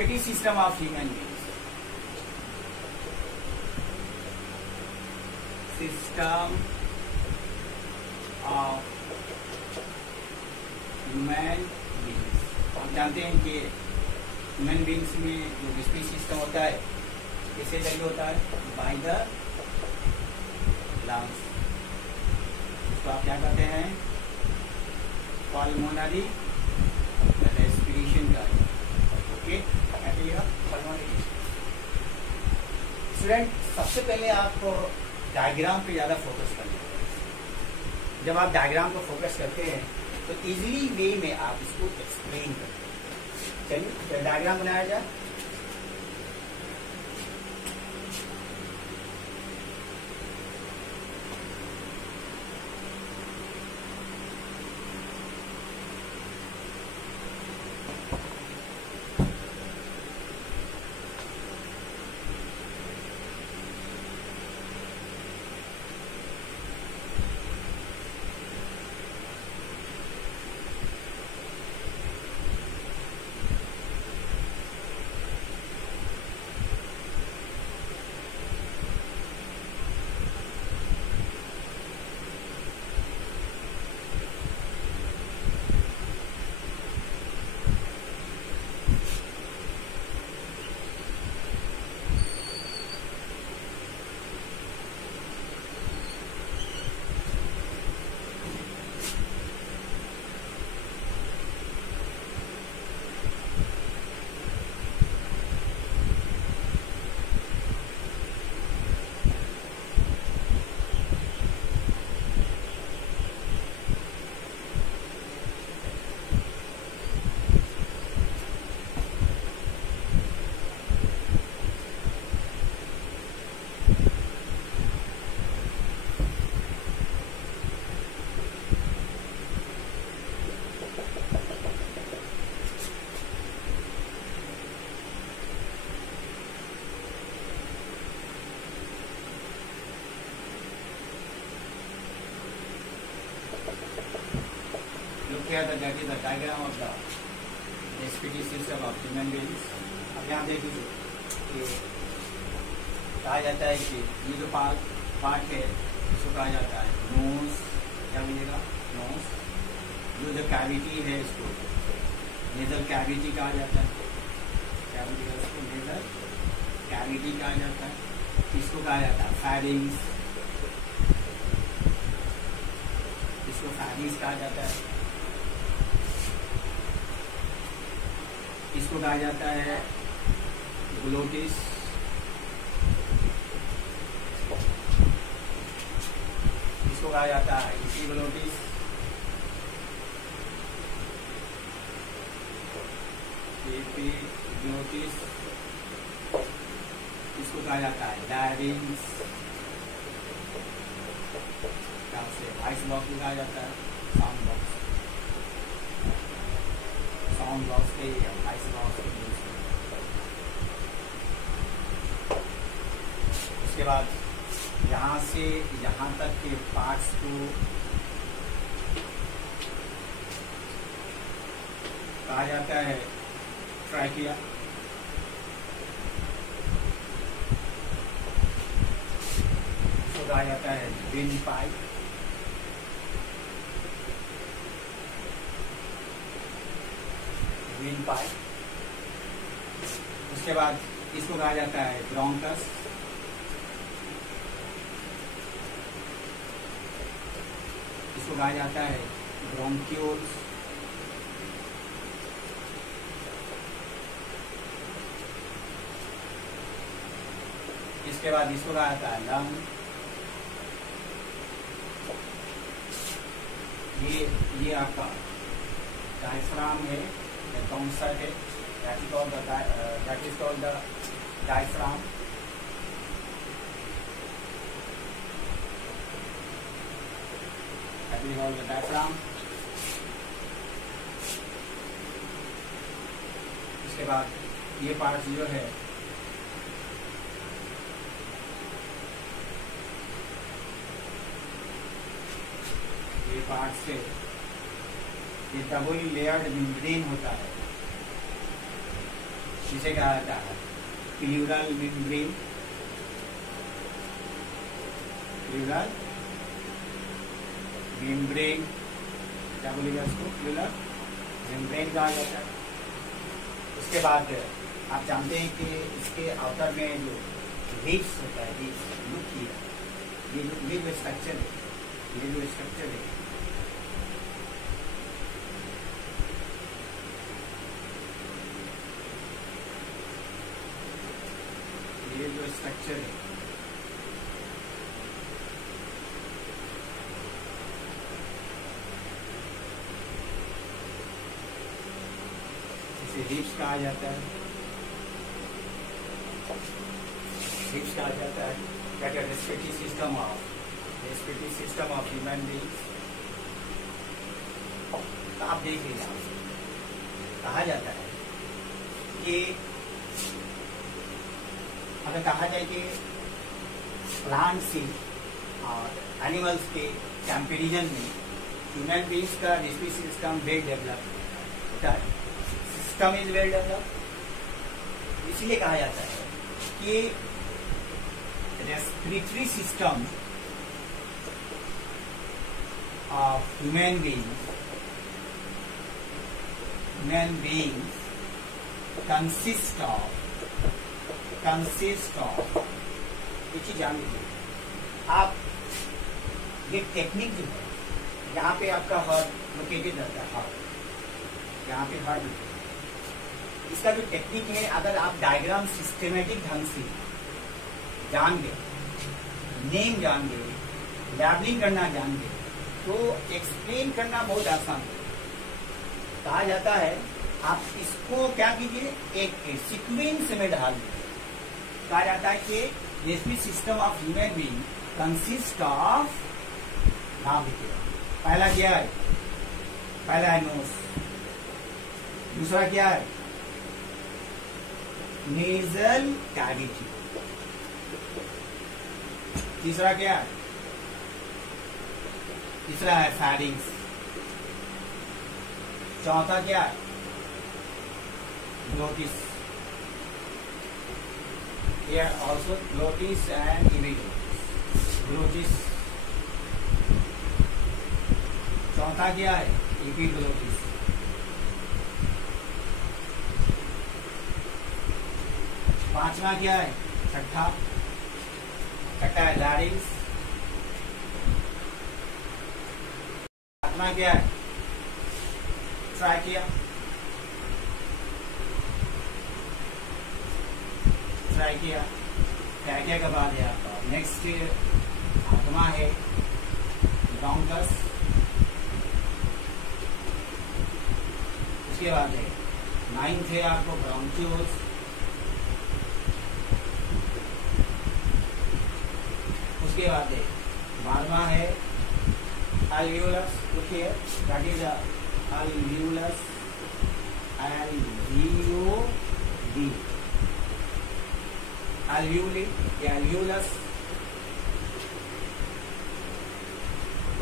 species system of human beings. System of human beings. हम जानते हैं कि ह्यूमन बींग्स में जो स्पीशीज सिस्टम होता है किससे जरिए होता है? By the lungs. इसको आप क्या कहते हैं? पल्मोनरी रेस्पिरेशन का। Okay, pulmonary. स्टूडेंट, सबसे पहले आपको डायग्राम पे ज्यादा फोकस करना है। जब आप डायग्राम को फोकस करते हैं तो इजीली वे में आप इसको एक्सप्लेन करते हैं। चलिए डायग्राम बनाया जाए। That is the diagram of the species system of human beings. अब यहाँ देख लीजिए, कहा जाता है कि ये जो पार्ट है इसको कहा जाता है नोज। क्या मिलेगा? नोज। जो कैविटी है इसको नेजल कैविटी कहा जाता है। क्या मिलेगा? इसको नेजल कैविटी कहा जाता है। इसको कहा जाता है फैरिंग्स। इसको फैरिंग्स कहा जाता है। इसको कहा जाता है ग्लोटिस। इसको कहा जाता है एपिग्लोटिस। एपिग्लोटिस। इसको कहा जाता है लैरिंक्स। वॉइस बॉक्स को कहा जाता है साउंड बॉक्स। साउंड बॉक्स के वॉइस बॉक्स के यूज। उसके बाद यहाँ से यहाँ तक के पार्ट्स को कहा जाता है ट्रैकिया। इसको कहा जाता है विंड पाइप। Wind pipe. उसके बाद इसको कहा जाता है ब्रोंकस। इसको कहा जाता है ब्रोंक्यूल्स। इसके बाद इसको कहा जाता है लंग। ये आपका डायफ्राम है, टॉन्सल है। that is called the diaphragm. That is called the diaphragm. इसके बाद ये पार्ट जो है ये पार्ट से ये डबल लेयर्ड मेम्ब्रेन होता है। जिसे कहा जाता है प्लूरल मेम्ब्रेन, प्लूरल मेम्ब्रेन, क्या बोलेगा इसको, प्लूरल मेम्ब्रेन कहा जाता है। उसके बाद आप जानते हैं कि इसके आउटर में जो रिब्स होता है, ये जो स्ट्रक्चर है, ये जो स्ट्रक्चर है, ये जो स्ट्रक्चर है, इसे रिब्स कहा जाता है, रिब्स कहा जाता है। That is respiratory system of human beings। तो आप देख लीजिए, कहा जाता है कि अगर कहा जाए कि प्लांट से और एनिमल्स के कंपैरिजन में ह्यूमन बींग्स का रेस्पिरेटरी सिस्टम वेल डेवलप होता है, सिस्टम इज वेल डेवलप। इसीलिए कहा जाता है कि respiratory system of human beings consist of ये चीज जान लीजिए आप। ये टेक्निक जो है, यहाँ पे आपका हार्ट लोकेटेड रहता है, हार्ट यहाँ पे हार्ट, इसका जो टेक्निक है, अगर आप डायग्राम सिस्टमेटिक ढंग से जान गए, नेम जान गए, लैबलिंग करना जान गए, तो एक्सप्लेन करना बहुत आसान है। कहा जाता है आप इसको क्या कीजिए, एक सीक्वेंस में डाल दीजिए। कहा जाता है कि respiratory system of human being consist of, नाम लिखिए, पहला क्या है, पहला है नोज, दूसरा क्या है नेजल कैविटी, तीसरा क्या है, तीसरा है फैरिंग्स, चौथा क्या है glottis, here also glotis and epiglottis, glotis, चौथा क्या है epiglottis, पांचवा क्या है, छठा है लैरिंग्स, सातवां क्या है ट्रैकिया, ट्रैकिया के बाद है आपका नेक्स्ट आत्मा है ब्रोंकस, उसके बाद है 9th है आपको ब्रोंक्यूल्स, उसके बाद है 12वां है alveolus, देखिए दैट इज alveolus, alveoli या alveolus।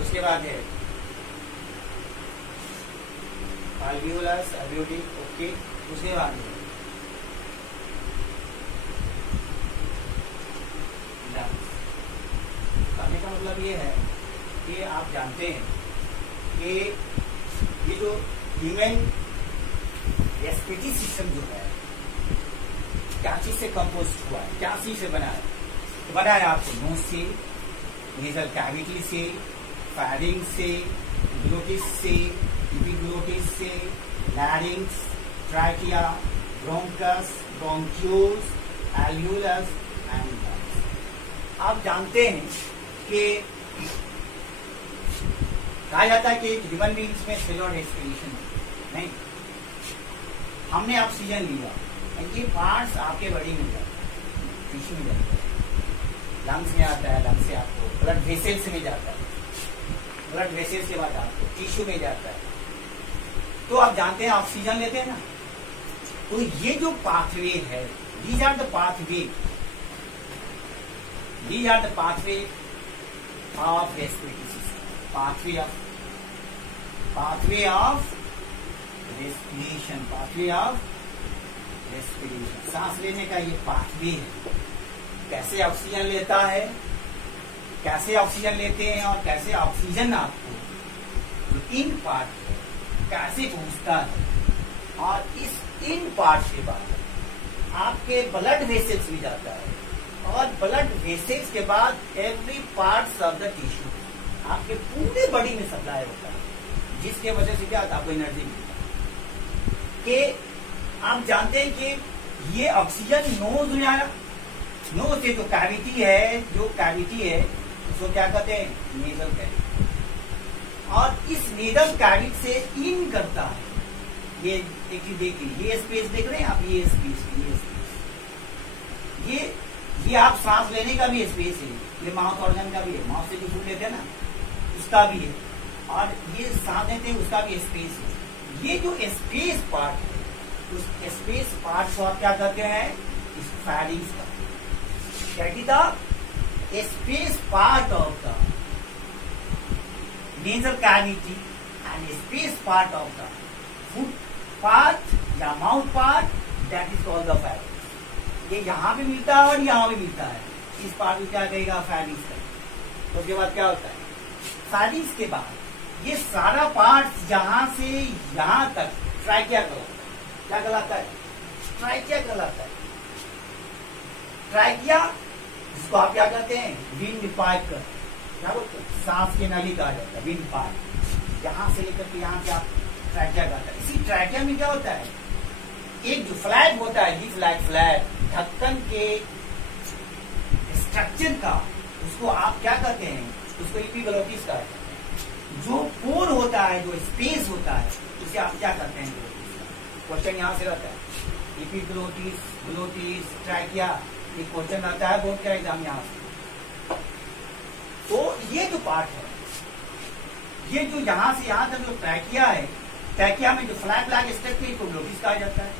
उसके बाद है alveolus, alveoli, ओके। उसके बाद है lungs। कहने का मतलब ये है कि आप जानते हैं कि ये जो ह्यूमन रेस्पिरेटरी सिस्टम जो है क्या चीज से कंपोज हुआ है, क्या चीज से बना है, तो बना है आपको नोज से, नेजल कैविटी से, फैरिंग से, ग्लोटिस से, एपिग्लोटिस से, लैरिंग्स, trachea, bronchus, bronchioles, alveolus and lungs. आप जानते हैं कि कहा जाता है कि ह्यूमन बीइंग्स में सेलुलर रेस्पिरेशन नहीं, हमने ऑक्सीजन लिया, ये पार्ट्स आपके बॉडी में जाते हैं, टिश्यू में जाते हैं, लंग्स में आता है, लंग्स से आपको ब्लड वेसल्स में जाता है, ब्लड वेसल्स के बाद आपको टिश्यू में जाता है। तो आप जानते हैं ऑक्सीजन लेते हैं ना, तो ये जो पाथवे है, these are the pathway, these are the pathway of respiratory system, pathway of respiration, pathway of respiration, सांस लेने का ये पाथवे है। कैसे ऑक्सीजन लेता है, कैसे ऑक्सीजन लेते हैं और कैसे ऑक्सीजन आपको जो इन पार्ट है कैसे पहुंचता है, और इस इन पार्ट के बाद आपके ब्लड वेसल्स में जाता है, और ब्लड वेसल्स के बाद every part of the tissue आपके पूरे बॉडी में सप्लाई होता है, जिसके वजह से क्या होता है, आपको एनर्जी मिलता है। कि आप जानते हैं कि ये ऑक्सीजन नोज में आया, नोज से जो कैविटी है उसको क्या कहते हैं, नेजल कैविटी, और इस नेजल कैविटी से इन करता है। ये एक चीज देखिए, ये स्पेस देख रहे हैं आप, ये स्पेस, ये आप सांस लेने का भी स्पेस है, ये माउथ ऑर्गन का भी है, माउथ से जो फूड लेते हैं ना उसका भी है, और ये सांस लेते हैं उसका भी स्पेस है। ये जो स्पेस पार्ट है, उस स्पेस पार्ट को आप क्या कहते हैं, फेरिंग्स का। The space part of the nasal cavity and space part of the foot part या mouth part, that is called the pharynx. ये यहाँ भी मिलता है और यहाँ भी मिलता है, इस पार्ट को क्या कहेगा, pharynx का। तो उसके बाद क्या होता है, pharynx के बाद ये सारा पार्ट यहाँ से यहाँ तक ट्राइकिया कहलाता है। क्या कहलाता है, ट्राइकिया कहलाता है। ट्राइकिया इसको आप क्या कहते हैं, विंड पाइप कर, क्या बोलते हैं, सांस की नली कहा जाता है, विंड पाइप। यहाँ से लेकर के यहाँ से आप ट्रैकिया कहता है। इसी ट्रैकिया में क्या होता है, एक जो फ्लैग होता है, लीफ लाइक फ्लैग, ढक्कन के स्ट्रक्चर का, उसको आप क्या कहते हैं, उसको एपिग्लोटिस कहा जाता है। जो पोर होता है, जो स्पेस होता है, उसे आप क्या कहते हैं, क्वेश्चन यहाँ से रहता है, एपिग्लोटिस, ग्लोटिस, ट्रैकिया, एक क्वेश्चन आता है बोर्ड का एग्जाम यहाँ से। तो ये जो पार्ट है, ये जो यहाँ से यहाँ तक जो ट्रैकिया है, ट्रैकिया में जो फ्लैग स्ट्रक्चर है, इसको ग्लोटिस कहा जाता है।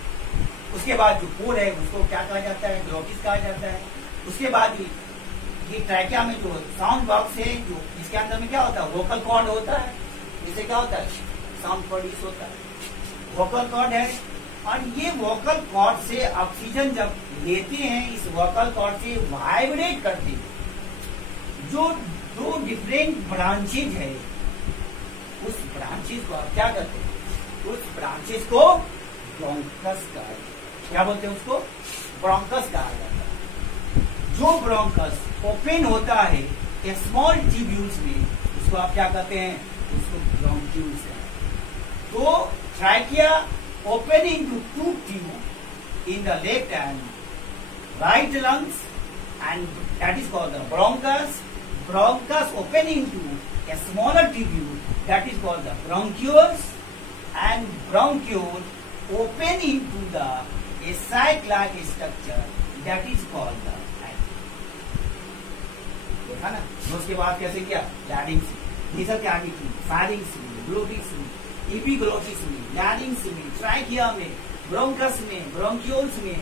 उसके बाद जो पोर है उसको क्या कहा जाता है, ग्लोटिस कहा जाता है। उसके बाद ये ट्रैकिया में जो साउंड बॉक्स है, जो इसके अंदर में क्या होता है, वोकल कॉर्ड होता है, जिससे क्या होता है, साउंड प्रोड्यूस होता है, वोकल कॉर्ड है। और ये वोकल कॉर्ड से ऑक्सीजन जब लेते हैं, इस वोकल कॉर्ड से वाइब्रेट करते हैं। जो दो डिफरेंट ब्रांचेज है, उस ब्रांचेज को आप क्या करते हैं, उस ब्रांचेज को ब्रोंकस कहा, क्या बोलते हैं उसको, ब्रोंकस कहा जाता है। जो ब्रोंकस ओपन होता है स्मॉल ट्यूब्यूल्स में, उसको आप क्या कहते हैं, उसको ब्रोंक्यूल्स है। तो trachea opening to two tube in the left and right lungs, and that is called the bronchus. Bronchus opening to a smaller tubule, that is called the bronchioles, and bronchiole opening to the a sac-like structure, that is called the देखा ना। उसके बाद कैसे किया, larynx, nasal cavity, pharynx में, glotis में, epiglottis में, larynx में, ट्राइकिया में, ब्रोंकस में, ब्रोंकियोल्स में,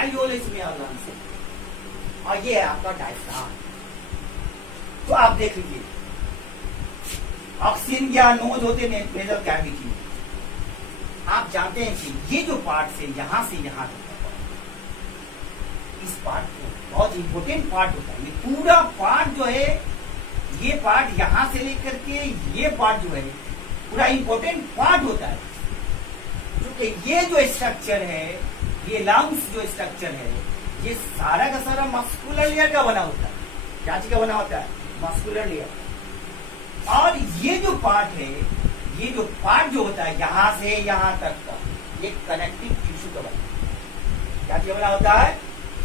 एल्वियोलस में और लंग्स में। और ये है आपका डायफ्राम। तो आप देख लीजिए, ऑक्सीजन या नोज होते हैं नेजल कैविटी। आप जानते हैं कि ये जो पार्ट से यहां तक, इस पार्ट को बहुत इंपोर्टेंट पार्ट होता है। ये पूरा पार्ट जो है, ये पार्ट यहां से लेकर के ये पार्ट जो है पूरा इंपोर्टेंट पार्ट होता है। क्योंकि ये जो स्ट्रक्चर है, ये लंग्स जो स्ट्रक्चर है, ये सारा का सारा मस्कुलर लेयर का बना होता है। क्या चीज का बना होता है, मस्कुलर लेयर। और ये जो पार्ट है, ये जो पार्ट जो होता है यहां से यहां तक का, ये कनेक्टिव टिश्यू का बना होता है। क्या चीज बना होता है,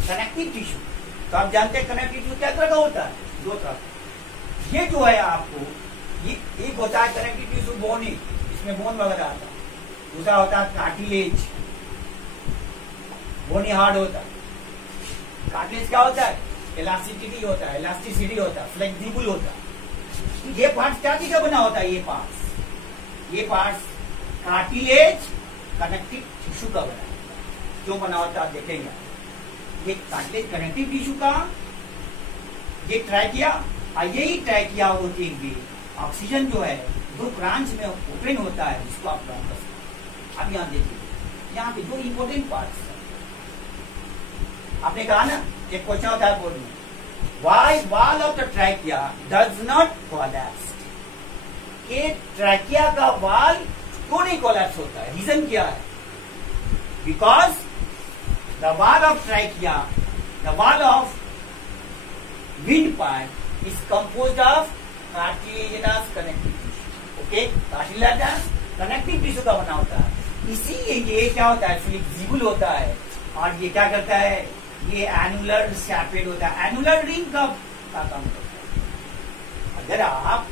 कनेक्टिव टिश्यू। तो आप जानते हैं कनेक्टिव टिश्यू क्या तरह का होता है, दो तरह का। ये जो है आपको, ये एक होता है कनेक्टिव टिश्यू बोनी, इसमें बोन वगैरह आता है। दूसरा होता है कार्टिलेज, बोनी हार्ड होता है। कार्टिलेज क्या होता है, इलास्टिसिटी होता है, फ्लेक्सिबल होता है। ये पार्ट क्या चीज का बना होता है, ये पार्ट कार्टिलेज कनेक्टिव टिश्यू का बना होता है। जो बना होता है देखेंगे, ये कार्टिलेज कनेक्टिव टिश्यू का, ये ट्रैकिया, और यही ट्रैकिया होती है। ऑक्सीजन जो है दो ब्रांच में ओपन होता है, जिसको आप ब्रोंकस। अब यहाँ देखिए, यहाँ पे दो इंपोर्टेंट पार्ट्स हैं। आपने कहा ना, एक क्वेश्चन होता है बोर्ड में, why wall of the trachea does not collapse, कि ट्रैकिया का वॉल क्यों नहीं कोलैप्स होता है, रीजन क्या है? Because the wall of trachea, the wall of wind pipe is composed of cartilaginous connective tissue. Okay, cartilaginous connective tissue का बना होता है, इसीलिए ये क्या होता है, फ्लेक्सिबल होता है, और ये क्या करता है, ये एनुलर शैपेड होता है। एनुलर रिंग का काम करता है। अगर आप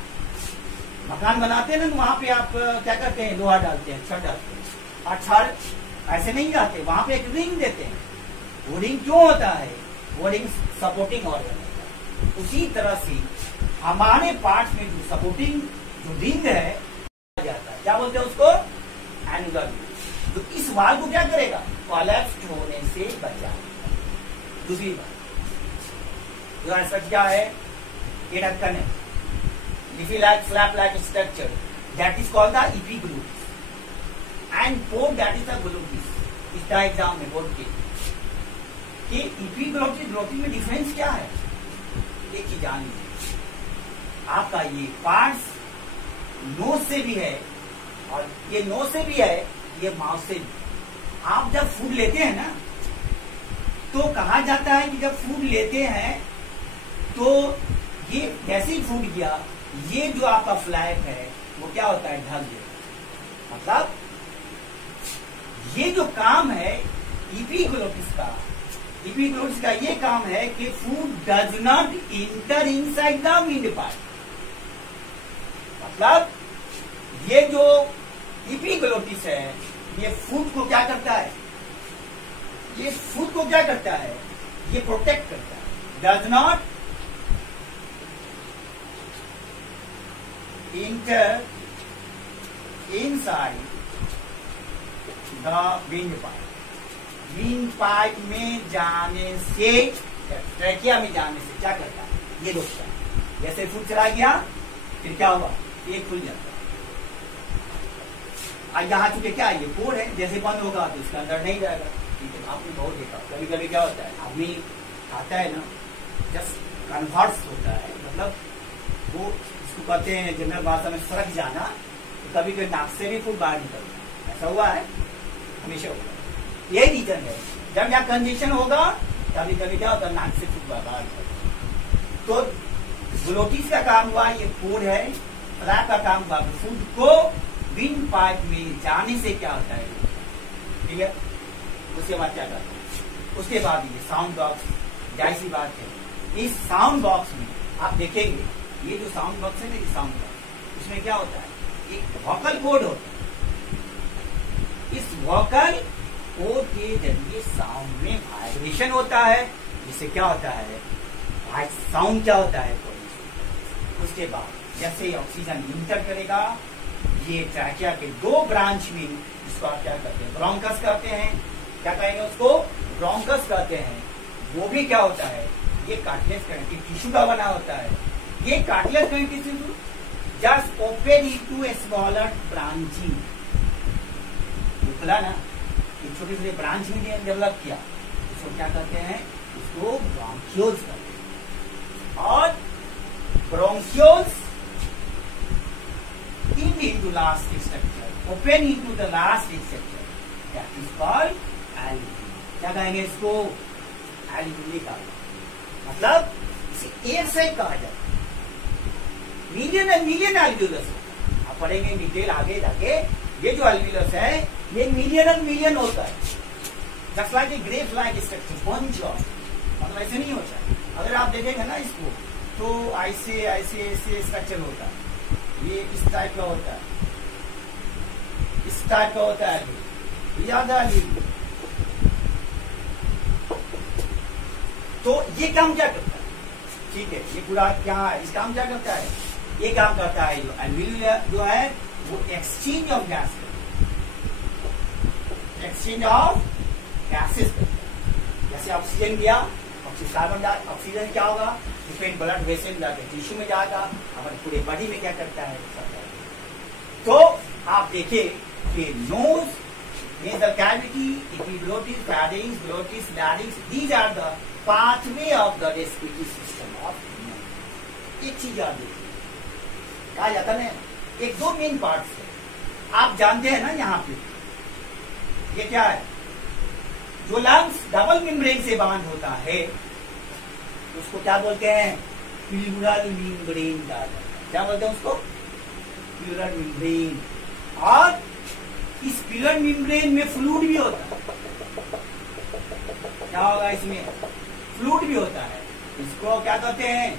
मकान बनाते हैं ना, वहां पे आप क्या करते हैं, लोहा डालते हैं, छड़ डालते हैं, और छड़ ऐसे नहीं जाते, वहां पे एक रिंग देते हैं। वो रिंग क्यों होता है? वो रिंग सपोर्टिंग ऑर्गन होता है। उसी तरह से हमारे पार्ट में जो सपोर्टिंग जो रिंग है जाता है, क्या बोलते हैं उसको, एनुलर रिंग। तो इस वाल को क्या करेगा, कोलैप्स होने से बचाएगा। दूसरी बात जो ऐसा क्या है, ये ढक्कन है, leafy like flap like structure, that is called the epiglottis, and port that is the glottis. इसका एग्जाम में बोर्ड के कि एपिग्लोटिस ग्लोटिस में डिफरेंस क्या है, एक चीज जान लीजिए। आपका ये पार्ट्स नोज से भी है, और ये नोज से भी है, ये माउथ से भी। आप जब फूड लेते हैं ना, तो कहा जाता है कि जब फूड लेते हैं तो ये जैसे ही फूड गया, ये जो आपका फ्लैप है वो क्या होता है, ढक गया। मतलब ये जो काम है एपिग्लोटिस का ये काम है कि food does not inter inside the wind pipe. मतलब ये जो एपिग्लोटिस है, ये फूड को क्या करता है, ये फूड को क्या करता है, ये प्रोटेक्ट करता है। Does not inter inside the wind pipe. Wind pipe में जाने से, ट्रैकिया में जाने से क्या करता है, ये रोकता है। जैसे फूड चला गया, फिर क्या हुआ, ये खुल जाता है। यहाँ चुके क्या, ये पोर है, जैसे बंद होगा तो इसके अंदर नहीं जाएगा। आपने बहुत देखा, कभी कभी क्या होता है, आदमी खाता है ना, जस्ट कन्वर्स होता है, मतलब वो इसको कहते हैं जनरल भाषा में सरक जाना, तो कभी कभी नाक से भी फूड बाहर निकलता है। ऐसा हुआ है, हमेशा होगा। यही रीजन है, जब यहाँ कंजेशन होगा कभी कभी क्या होता है, नाक से फूड बाहर निकलता। तो ग्लोटिस का काम हुआ, ये पोर है, फ्लैप का काम हुआ फूड को विंड पाइप में जाने से क्या होता है, ठीक है। उसके बाद क्या करते हैं, उसके बाद ये साउंड बॉक्स, जाहिर सी बात है, इस साउंड बॉक्स में आप देखेंगे, ये जो साउंड बॉक्स है ना, ये साउंड बॉक्स, इसमें क्या होता है, एक वोकल कोड होता है। इस वोकल कोड के जरिए साउंड में वाइब्रेशन होता है, जिससे क्या होता है, साउंड क्या होता है। उसके बाद जैसे ऑक्सीजन इंटर करेगा, ये ट्रैकिया के दो ब्रांच में, जिसको आप क्या करते हैं, ब्रोंकस कहते हैं, क्या कहेंगे उसको, ब्रोंकस कहते हैं। वो भी क्या होता है, ये कार्टिलेज कनेक्टिव टिश्यू का बना होता है। ये cartilage connective tissue just open into a smaller branching, खुला ना, एक छोटे छोटे ब्रांच में डेवलप किया, इसको क्या कहते हैं, इसको ब्रोंकियोल्स कहते हैं। और bronchioles into last structure, open into the last structure, that is called alveoli। क्या कहेंगे इसको, alveoli का मतलब इसे एयर साइड कहा जाता है। मिलियन एंड मिलियन एल्वियोलस आप पढ़ेंगे डिटेल आगे जाके। ये जो एल्वियोलस है, ये मिलियन एंड मिलियन होता है, just like a grape like structure, bunch of, मतलब ऐसे नहीं होता है। अगर आप देखेंगे ना इसको, तो ऐसे ऐसे ऐसे स्ट्रक्चर होता है, ये इस टाइप का होता है, इस टाइप का होता है, याद आ गई। तो ये काम क्या करता है, ठीक है, ये पूरा क्या है, इस काम क्या करता है, ये काम करता है जो एल्वियोली जो है, वो exchange of gas, exchange of gases करता है। जैसे ऑक्सीजन गया, कार्बन डाइऑक्साइड, ऑक्सीजन क्या होगा, डिफरेंट ब्लड वेसल जाके टिश्यू में जाएगा, हमारे पूरे बॉडी में क्या करता है। तो आप देखिए कि knows nasal cavity, epiglottis, pharynx, glottis, larynx. These are the pathway of the respiratory system of human. एक चीज याद रखिए, कहा जाता है एक दो मेन पार्ट्स है, आप जानते हैं ना यहाँ पे ये क्या है, जो लंग्स डबल मेम्ब्रेन से बाउंड होता है उसको क्या बोलते हैं, प्लूरल मेम्ब्रेन कहा जाता है। क्या बोलते हैं उसको, प्लूरल मेम्ब्रेन। और इस प्लूरल मेम्ब्रेन में फ्लूइड भी होता है, क्या होगा इसमें, फ्लूइड भी होता है, इसको क्या कहते हैं,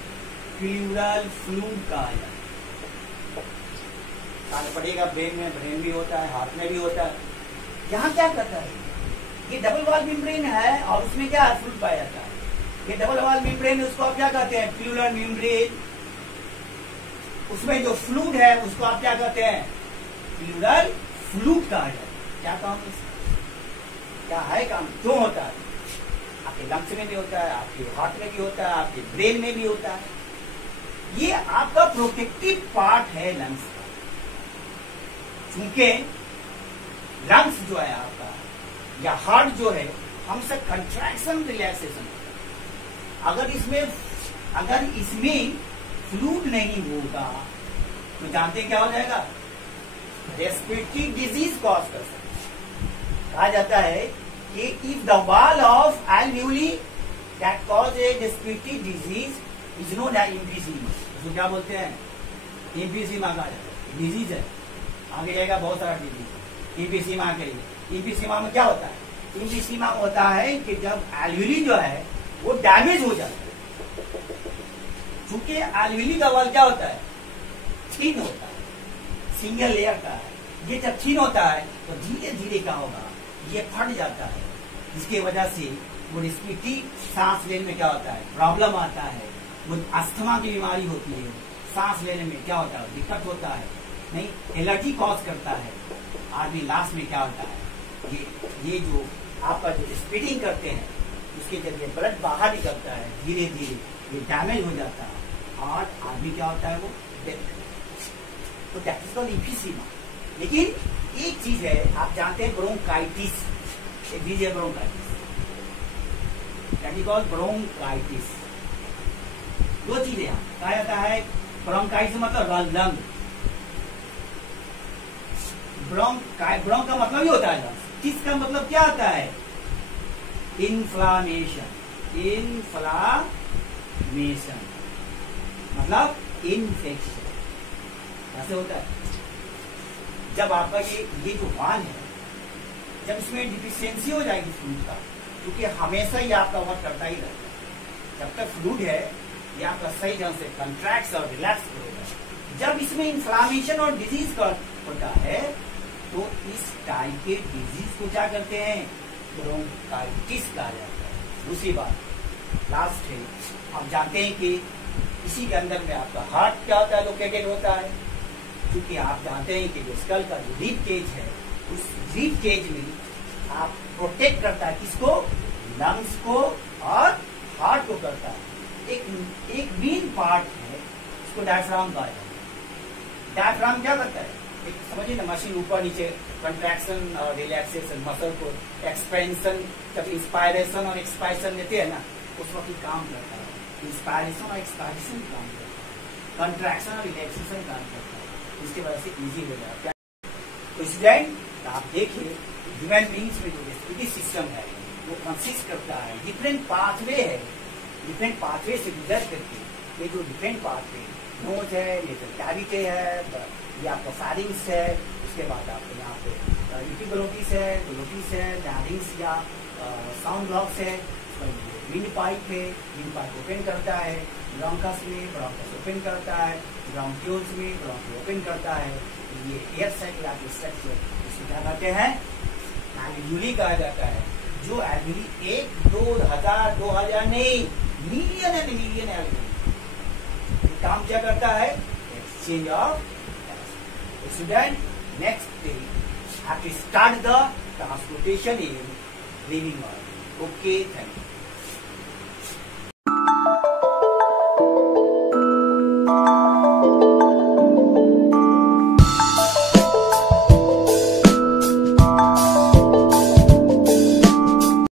प्लूरल फ्लूइड कहा जाता है। पड़ेगा ब्रेन में, ब्रेन भी होता है, हार्ट में भी होता है। यहाँ क्या करता है, ये डबल वॉल मेम्ब्रेन है और उसमें क्या है, फ्लूइड पाया जाता है। ये डबल वॉल मेम्ब्रेन उसको आप क्या कहते हैं, प्लूरल मेम्ब्रेन। उसमें जो फ्लूइड है उसको आप क्या कहते हैं, प्लूरल फ्लूइड कहा जाता है। क्या काम है, क्या है काम, क्यों होता है, आपके लंग्स में भी होता है, आपके हार्ट में भी होता है, आपके ब्रेन में भी होता है। ये आपका प्रोटेक्टिव पार्ट है लंग्स का। चूंकि लंग्स जो है आपका या हार्ट जो है हमसे कंट्रैक्शन रिलैक्सेशन होता है। अगर इसमें फ्लूइड नहीं होगा तो जानते क्या हो जाएगा, रेस्पिरेटरी डिजीज कॉज कर सकता है। कहा जाता है कि if the wall of alveoli that cause a respiratory disease is known as emphysema. उसको क्या बोलते हैं, एम्फीसीमा कहा जाता है, डिजीज है। आगे जाएगा बहुत सारा डिजीज एम्फीसीमा के लिए। एम्फीसीमा में क्या होता है, एम्फीसीमा होता है कि जब एल्वियोली जो है वो डैमेज हो जाता है। चूंकि एल्वियोली का वॉल क्या होता है, थिन होता है, सिंगल लेयर का है। ये जब थिन होता है तो धीरे धीरे क्या होगा, ये फट जाता है, जिसकी वजह से वो रेस्पिरेटरी सांस लेने में क्या होता है, प्रॉब्लम आता है। वो अस्थमा की बीमारी होती है, सांस लेने में क्या होता है, दिक्कत होता है, नहीं एलर्जी कॉज करता है। आदमी लास्ट में क्या होता है, ये जो आपका जो स्पीडिंग करते हैं उसके जरिए ब्लड बाहर निकलता है, धीरे धीरे ये डैमेज हो जाता है और आदमी क्या होता है, वो डेथ। तो दैट इज कॉल्ड एम्फीसीमा। लेकिन एक चीज है, आप जानते हैं bronchitis, bronchitis, that is called bronchitis. दो चीजें यहाँ कहा जाता है, ब्रोंकाइटिस मतलब लंग, ब्रोंक का मतलब ही होता है लंग। किसका मतलब क्या आता है, इन्फ्लामेशन, इन्फ्लामेशन मतलब इन्फेक्शन। ऐसे होता है जब आपका ये जो वाल है, जब इसमें डिफिशियंसी हो जाएगी फ्लूइड का, क्योंकि हमेशा ये आपका वर्क करता ही रहता है। जब तक फ्लूइड है ये आपका सही ढंग से कंट्रैक्ट और रिलैक्स करेगा। जब इसमें इन्फ्लामेशन और डिजीज का होता है तो इस टाइप के डिजीज को क्या करते हैं, ब्रोंकाइटिस कहा जाता है। दूसरी बात लास्ट है, आप जानते हैं कि इसी के अंदर में आपका हार्ट क्या होता है, लोकेटेड होता है। क्योंकि आप जानते हैं कि जो स्कल का जो रिब केज है, उस रिब केज में आप प्रोटेक्ट करता है किसको, लंग्स को और हार्ट को करता है। एक मेन पार्ट है, इसको डायफ्राम कहा जाता है। डायफ्राम क्या करता है, एक समझिए ना, मशीन ऊपर नीचे कंट्रैक्शन और रिलैक्सेशन, मसल को एक्सपेंशन, जब इंस्पायरेशन और एक्सपायरेशन लेते हैं ना उस वक्त काम करता है। इंस्पायरेशन और एक्सपायरेशन काम करता है, कंट्रैक्शन और रिलैक्सेशन काम करता है, इसकी वजह से इजी हो जाता है। तो स्टूडेंट आप देखिए ह्यूमन बीइंग्स में जो रेस्पिरेटरी सिस्टम है वो कंसिस्ट करता है, डिफरेंट पाथवे है, डिफरेंट पाथवे से गुजर करके ये जो डिफरेंट पाथवे, नोज है, नेजल कैविटी है, ये आपका फैरिंग्स है, उसके बाद आपको यहाँ पे एपिग्लोटिस है, ग्लोटिस है, लैरिंग्स या साउंड ब्लॉक्स है, विंड पाइप है, विंड पाइप ओपन करता है, ब्रोंकस में ब्रोंकस ओपन करता है, ब्रोंक्यूल्स में ब्रोंक्यूल ओपन करता है। ये एयर साइकिल स्ट्रक्चर, इसको क्या कहते हैं, एल्वियोली कहा जाता है। जो एल्वियोली 1, 2, 1000, 2000 नहीं, मिलियन एंड मिलियन एल्वियोली काम क्या करता है, exchange of student. Next day have to start the transportation in living world. Okay, thank you.